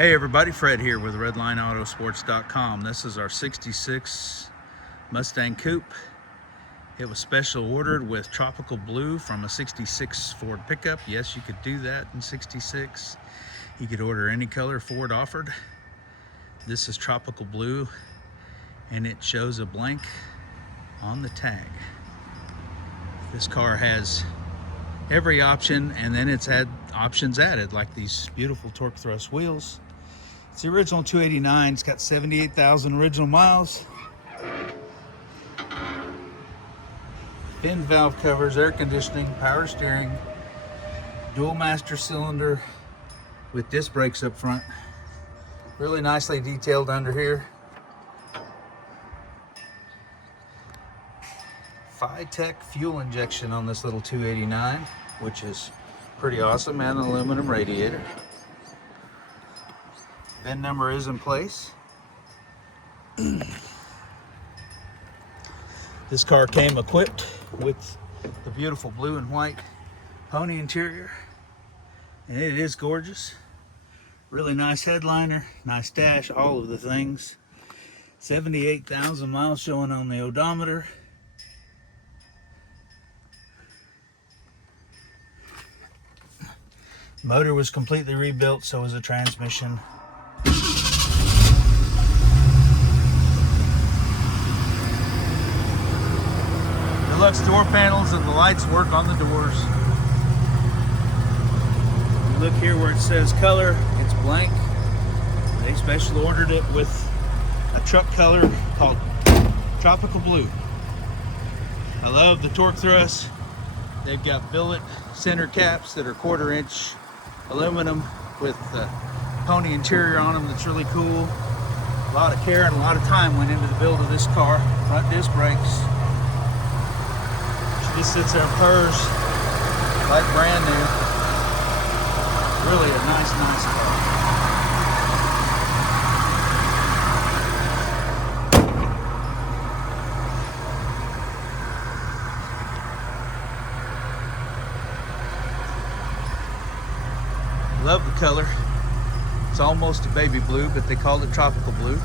Hey everybody, Fred here with RedlineAutosports.com. This is our 66 Mustang Coupe. It was special ordered with tropical blue from a 66 Ford pickup. Yes, you could do that in 66. You could order any color Ford offered. This is tropical blue and it shows a blank on the tag. This car has every option, and then it's had options added like these beautiful torque thrust wheels. It's the original 289. It's got 78,000 original miles. Fin valve covers, air conditioning, power steering, dual master cylinder with disc brakes up front. Really nicely detailed under here. FITECH fuel injection on this little 289, which is pretty awesome, and an aluminum radiator. VIN number is in place. This car came equipped with the beautiful blue and white pony interior, and it is gorgeous. Really nice headliner, nice dash, all of the things. 78,000 miles showing on the odometer. Motor was completely rebuilt, so was the transmission. Deluxe door panels, and the lights work on the doors. You look here where it says color, it's blank. They special ordered it with a truck color called tropical blue. I love the torque thrust. They've got billet center caps that are 1/4 inch aluminum with the pony interior on them. That's really cool. A lot of care and a lot of time went into the build of this car. Front disc brakes. She just sits there and purrs like brand new. Really a nice car. Love the color. It's almost a baby blue, but they called it tropical blue.